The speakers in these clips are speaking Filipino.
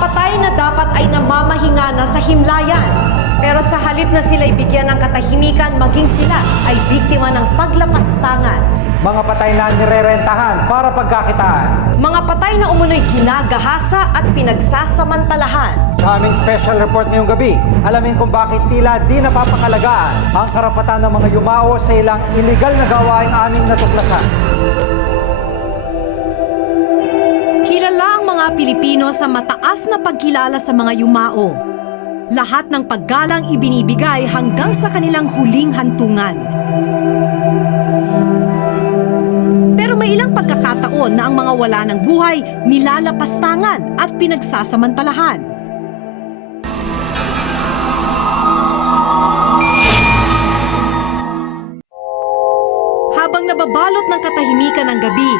patay na dapat ay namamahinga na sa himlayan. Pero sa halip na sila'y bigyan ng katahimikan, maging sila ay biktima ng paglapastangan. Mga patay na nirerentahan para pagkakitaan. Mga patay na umunoy ginagahasa at pinagsasamantalahan. Sa aming special report ngayong gabi, alamin kung bakit tila di napapakalagaan ang karapatan ng mga yumao sa ilang illegal na gawaing aming natuklasan. Kilala ang mga Pilipino sa mataas na pagkilala sa mga yumao. Lahat ng paggalang ibinibigay hanggang sa kanilang huling hantungan. Pero may ilang pagkakataon na ang mga wala ng buhay nilalapastangan at pinagsasamantalahan. Habang nababalot ng katahimikan ng gabi,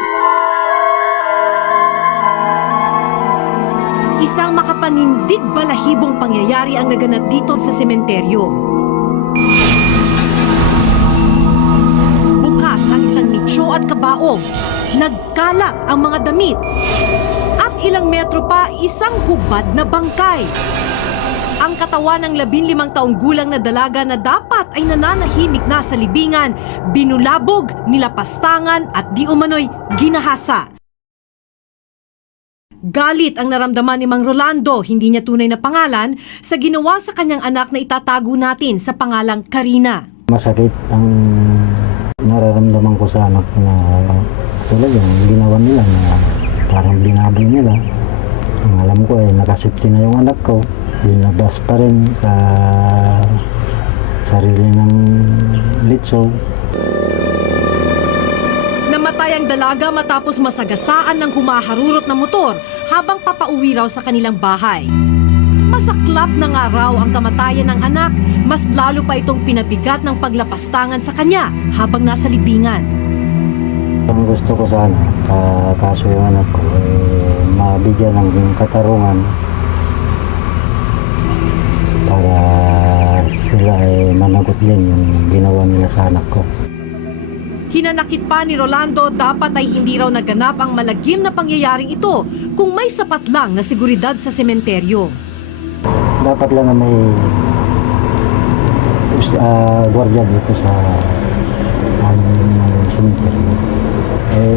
isang makapanindig balahibong pangyayari ang naganap dito sa sementeryo. Bukas ang isang nicho at kabaong, nagkalat ang mga damit, at ilang metro pa isang hubad na bangkay. Ang katawan ng 15 taong gulang na dalaga na dapat ay nananahimik na sa libingan, binulabog, nilapastangan at di umano'y ginahasa. Galit ang naramdaman ni Mang Rolando, hindi niya tunay na pangalan, sa ginawa sa kanyang anak na itatago natin sa pangalang Karina. Masakit ang nararamdaman ko sa anak na tulad yung ginawa nila na parang binaboy nila. Ang alam ko ay nakasipti na yung anak ko. Linabas pa rin sa sarili ng litso. Namatay ang dalaga matapos masagasaan ng humaharurot na motor habang papauwi raw sa kanilang bahay. Masaklap na nga raw ang kamatayan ng anak, mas lalo pa itong pinabigat ng paglapastangan sa kanya habang nasa libingan. Ang gusto ko sana, kaso yung anak ko, mabigyan ng katarungan para sila ay managot din yung ginawa nila sa anak ko. Hinanakit pa ni Rolando, dapat ay hindi raw naganap ang malagim na pangyayaring ito kung may sapat lang na seguridad sa sementeryo. Dapat lang na may gwardiya dito sa aming cemetery.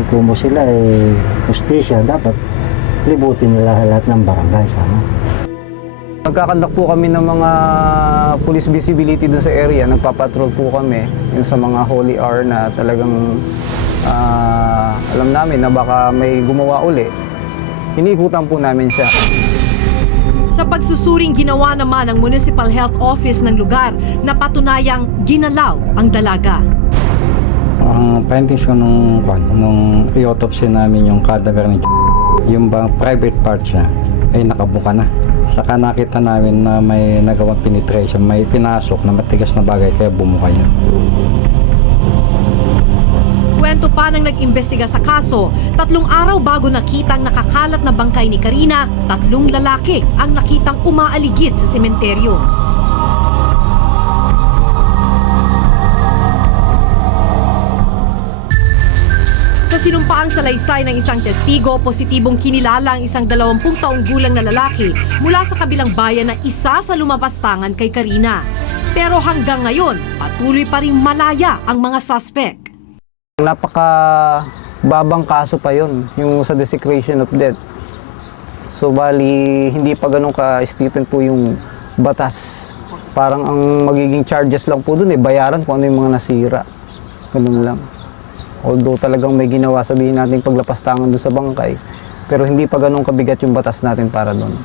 Kung sila ay justisya, dapat libutin nila lahat ng barangay sana. Nagkakandak po kami ng mga police visibility doon sa area. Nagpapatrol po kami yung sa mga holy hour na talagang alam namin na baka may gumawa uli. Iniikutan po namin siya. Sa pagsusuring ginawa naman ng Municipal Health Office ng lugar na patunayang ginalaw ang dalaga. Ang findings ko nung i-autopsy namin yung cadaver ni yung private parts niya ay nakabuka na. Saka nakita namin na may nagawang penetration, may pinasok na matigas na bagay kaya bumuka niya. Kwento pa ng nag-imbestiga sa kaso, 3 araw bago nakitang nakakalat na bangkay ni Karina, 3 lalaki ang nakitang umaaligid sa sementeryo. Sa sinumpaang salaysay ng isang testigo, positibong kinilala ang isang 20 taong gulang na lalaki mula sa kabilang bayan na isa sa lumapastangan kay Karina. Pero hanggang ngayon, patuloy pa rin malaya ang mga suspect. Napakababang kaso pa yon, yung sa desecration of death. So bali, hindi pa ganun ka-stipend po yung batas. Parang ang magiging charges lang po dun bayaran kung ano yung mga nasira. Ganun lang. Although talagang may ginawa, sabihin natin paglapastangan doon sa bangkay, pero hindi pa ganun kabigat yung batas natin para doon.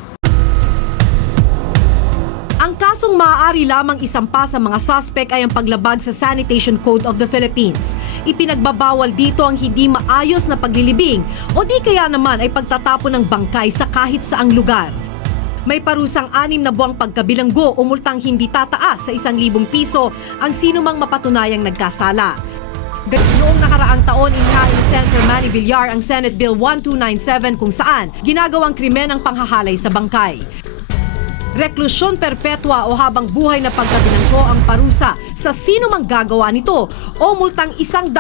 Ang kasong maaari lamang isampa sa mga suspect ay ang paglabag sa Sanitation Code of the Philippines. Ipinagbabawal dito ang hindi maayos na paglilibing o di kaya naman ay pagtatapon ng bangkay sa kahit saang lugar. May parusang 6 na buwang pagkabilanggo o multang hindi tataas sa 1,000 piso ang sinumang mapatunayang nagkasala. Noong nakaraang taon, inhain ni Senator Manny Villar ang Senate Bill 1297 kung saan ginagawang krimen ang panghahalay sa bangkay. Reklusyon perpetua o habang buhay na pagkabilanggo ang parusa sa sino mang gagawa nito o multang 100,000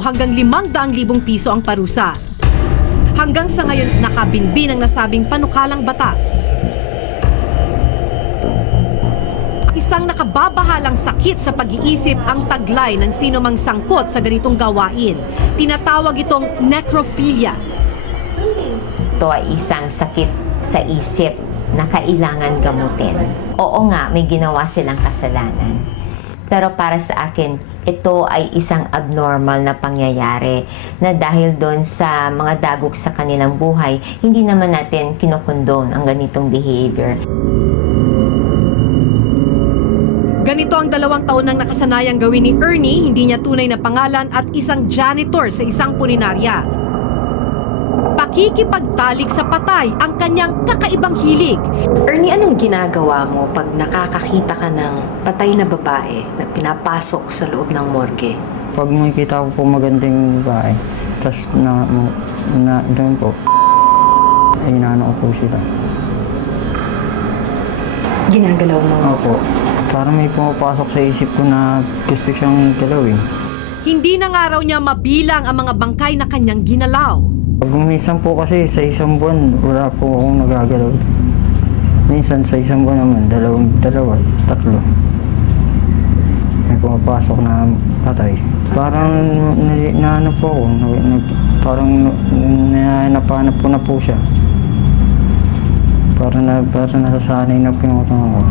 hanggang 500,000 piso ang parusa. Hanggang sa ngayon nakabinbin ang nasabing panukalang batas. Isang nakababahalang sakit sa pag-iisip ang taglay ng sino mang sangkot sa ganitong gawain. Tinatawag itong necrophilia. Ito ay isang sakit sa isip na kailangan gamutin. Oo nga, may ginawa silang kasalanan. Pero para sa akin, ito ay isang abnormal na pangyayari na dahil doon sa mga dagok sa kanilang buhay, hindi naman natin kinokondone ang ganitong behavior. Ganito ang 2 taon nang nakasanayang gawin ni Ernie, hindi niya tunay na pangalan at isang janitor sa isang pulinarya. Pakikipagtalik sa patay ang kanyang kakaibang hilig. Ernie, anong ginagawa mo pag nakakakita ka ng patay na babae na pinapasok sa loob ng morgue? Pag makikita ko po magandang babae, tapos doon po, ay inaano ko po sila. Ginagalaw mo? Opo. Parang may pumapasok sa isip ko na gusto siyang galawin. Hindi na nga raw niya mabilang ang mga bangkay na kanyang ginalaw. Pag minsan po kasi sa isang buwan, wala po akong nagagalaw. Minsan sa isang buwan naman, dalawa, tatlo. May pumapasok na patay. Parang naano po ako, parang nahanap po na po siya. Parang nasasanay na po yung utang ko.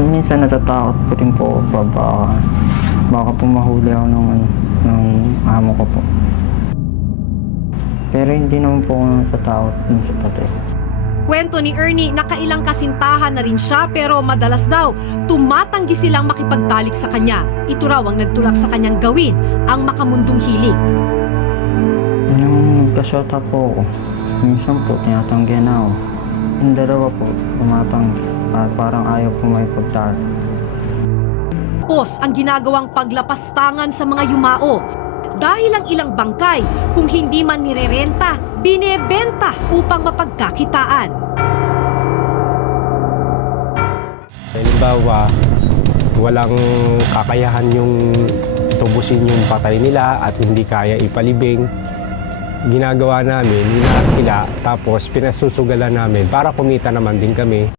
Minsan natatakot po rin po ako baka po mahuli ako ng amo ko po. Pero hindi naman po ako natatakot sa patay. Kwento ni Ernie, nakailang kasintahan na rin siya pero madalas daw tumatanggi silang makipagtalik sa kanya. Ito raw ang nagtulak sa kanyang gawin ang makamundong hilig. Nung nagkasyota po ako, minsan po tinatanggihan ako. Yung dalawa po, tumatanggi. Parang ayaw po may pagtalo. Tapos ang ginagawang paglapastangan sa mga yumao. Dahil ang ilang bangkay, kung hindi man nirerenta, binebenta upang mapagkakitaan. Halimbawa, walang kakayahan yung tubusin yung patay nila at hindi kaya ipalibing. Ginagawa namin, hinahakila, tapos pinasusugalan namin para kumita naman din kami.